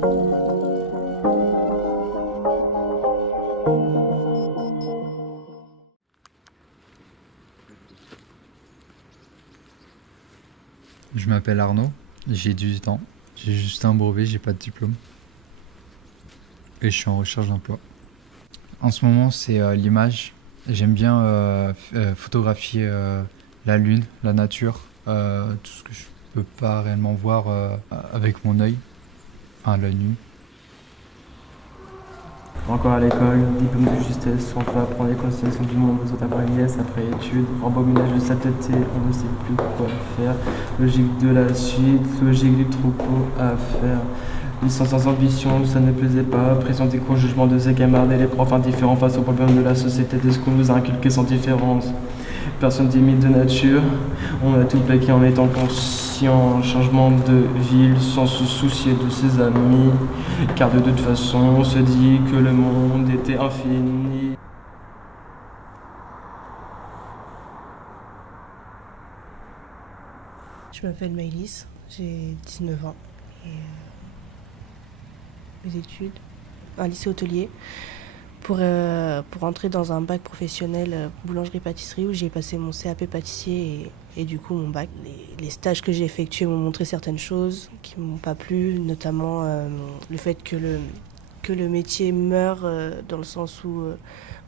Je m'appelle Arnaud, j'ai 18 ans, j'ai juste un brevet, j'ai pas de diplôme. Et je suis en recherche d'emploi. En ce moment, c'est l'image. J'aime bien photographier la lune, la nature, tout ce que je peux pas réellement voir avec mon œil, enfin l'œil nu. Encore à l'école, diplôme de justesse, on peut apprendre les constellations du monde aux autres après l'IS, après études, rembobinage de sainteté, on ne sait plus quoi faire, logique de la suite, logique du troupeau à faire. Licence sans ambition, ça ne plaisait pas, prison des cours, jugement de ses camarades et les profs indifférents face aux problèmes de la société, de ce qu'on nous a inculqué sans différence. Personne timide de nature, on a tout plaqué en étant conscient, changement de ville sans se soucier de ses amis, car de toute façon on se dit que le monde était infini. Je m'appelle Maëlys, j'ai 19 ans et mes études, un lycée hôtelier pour entrer dans un bac professionnel boulangerie-pâtisserie où j'ai passé mon CAP pâtissier et du coup mon bac. Les stages que j'ai effectués m'ont montré certaines choses qui m'ont pas plu, notamment le fait que le métier meurt dans le sens où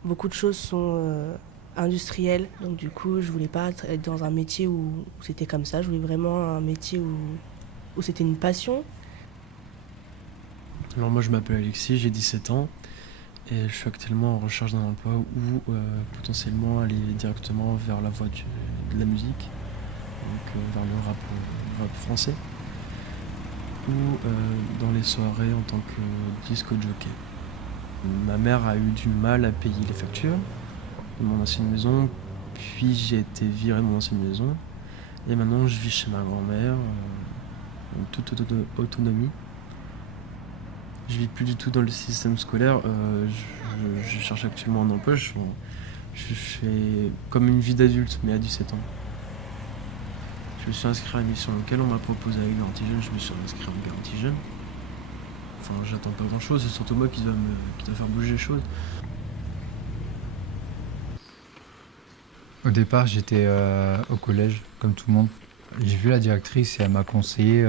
beaucoup de choses sont industrielles. Donc du coup, je voulais pas être dans un métier où c'était comme ça. Je voulais vraiment un métier où c'était une passion. Alors moi je m'appelle Alexis, j'ai 17 ans et je suis actuellement en recherche d'un emploi ou potentiellement aller directement vers la voie de la musique, donc vers le rap français, ou dans les soirées en tant que disco jockey. Ma mère a eu du mal à payer les factures de mon ancienne maison, puis j'ai été viré de mon ancienne maison et maintenant je vis chez ma grand-mère en toute autonomie. Je vis plus du tout dans le système scolaire. Je cherche actuellement un emploi. Je fais comme une vie d'adulte, mais à 17 ans. Je me suis inscrit à une mission locale. On m'a proposé avec Garantie Jeune. Je me suis inscrit en Garantie Jeune. Enfin, j'attends pas grand chose. C'est surtout moi qui dois faire bouger les choses. Au départ, j'étais au collège, comme tout le monde. J'ai vu la directrice et elle m'a conseillé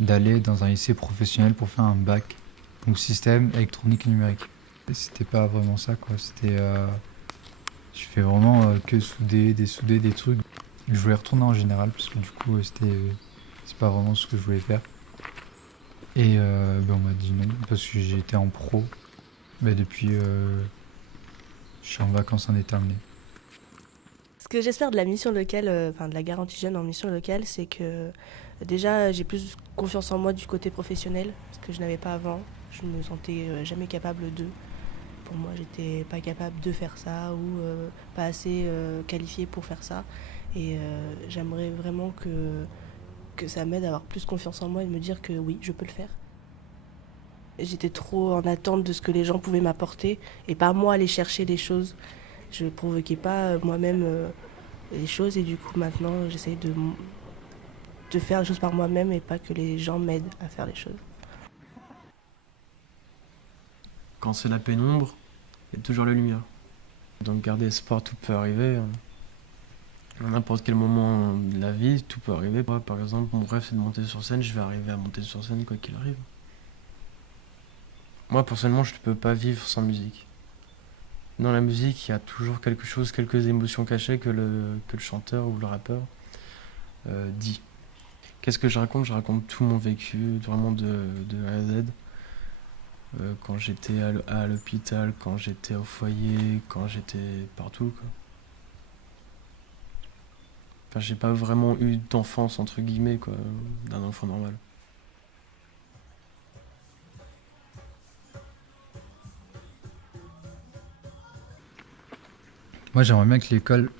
d'aller dans un lycée professionnel pour faire un bac. Donc système électronique et numérique. Et c'était pas vraiment ça quoi, c'était je fais vraiment que souder des trucs. Je voulais retourner en général parce que du coup c'est pas vraiment ce que je voulais faire. Et on m'a dit non parce que j'étais en pro. Mais depuis je suis en vacances indéterminées. Ce que j'espère de la mission locale, de la garantie jeune en mission locale, c'est que déjà j'ai plus confiance en moi du côté professionnel, ce que je n'avais pas avant. Je me sentais jamais capable de. Pour moi, j'étais pas capable de faire ça ou pas assez qualifiée pour faire ça. Et j'aimerais vraiment que ça m'aide à avoir plus confiance en moi et de me dire que oui, je peux le faire. J'étais trop en attente de ce que les gens pouvaient m'apporter et pas moi aller chercher les choses. Je provoquais pas moi-même les choses et du coup maintenant j'essaye de faire les choses par moi-même et pas que les gens m'aident à faire les choses. Quand c'est la pénombre, il y a toujours la lumière. Donc garder espoir, tout peut arriver. À n'importe quel moment de la vie, tout peut arriver. Moi, par exemple, mon rêve c'est de monter sur scène, je vais arriver à monter sur scène quoi qu'il arrive. Moi personnellement, je ne peux pas vivre sans musique. Dans la musique, il y a toujours quelque chose, quelques émotions cachées que le chanteur ou le rappeur dit. Qu'est-ce que je raconte? Je raconte tout mon vécu, vraiment de A à Z. Quand j'étais à l'hôpital, quand j'étais au foyer, quand j'étais partout, quoi. Enfin, j'ai pas vraiment eu d'enfance, entre guillemets, quoi, d'un enfant normal. Moi j'aimerais bien que l'école,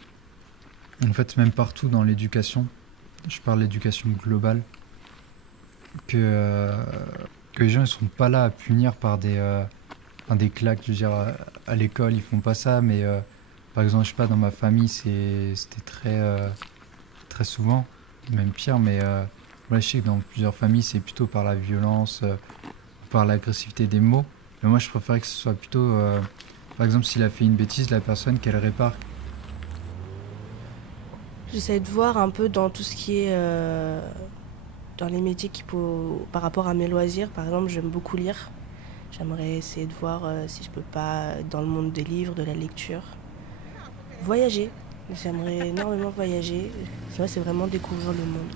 en fait même partout dans l'éducation, je parle d'éducation globale, que les gens ne sont pas là à punir par des claques. Je veux dire, à l'école, ils font pas ça, mais par exemple, je sais pas, dans ma famille, c'était très souvent, même pire, mais voilà, je sais que dans plusieurs familles, c'est plutôt par la violence, par l'agressivité des mots. Mais moi, je préfère que ce soit plutôt, par exemple, s'il a fait une bêtise, la personne qu'elle répare. J'essaie de voir un peu dans tout ce qui est dans les métiers par rapport à mes loisirs. Par exemple, j'aime beaucoup lire. J'aimerais essayer de voir si je peux pas, dans le monde des livres, de la lecture, voyager. J'aimerais énormément voyager. C'est vraiment découvrir le monde.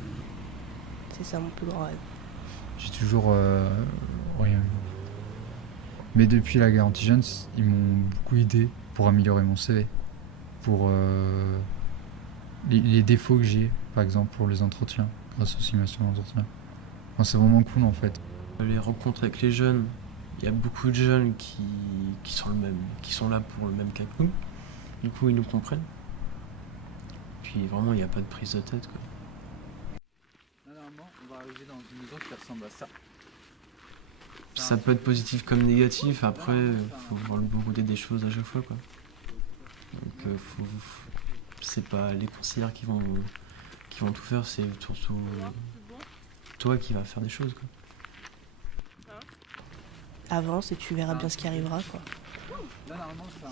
C'est ça mon plus grand rêve. J'ai toujours rien vu. Mais depuis la garantie jeune, ils m'ont beaucoup aidé pour améliorer mon CV. Pour les défauts que j'ai, par exemple, pour les entretiens, grâce aux simulations d'entretien. Enfin, c'est vraiment cool en fait. Les rencontres avec les jeunes, il y a beaucoup de jeunes qui sont là pour le même cas que nous. Du coup, ils nous comprennent. Puis vraiment, il n'y a pas de prise de tête, quoi. Normalement, on va arriver dans une maison qui ressemble à ça. Ça peut être positif comme négatif. Après, faut voir le bon côté des choses à chaque fois, quoi. Donc, c'est pas les conseillers qui vont tout faire, c'est surtout toi qui vas faire des choses, quoi. Avance et tu verras bien ce qui arrivera, quoi.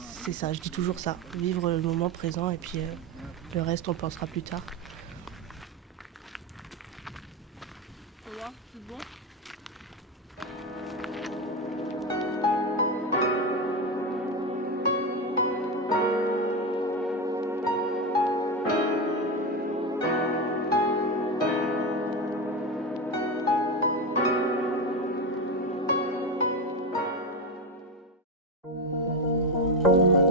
C'est ça, je dis toujours ça. Vivre le moment présent et puis le reste, on pensera plus tard. C'est bon? Thank you.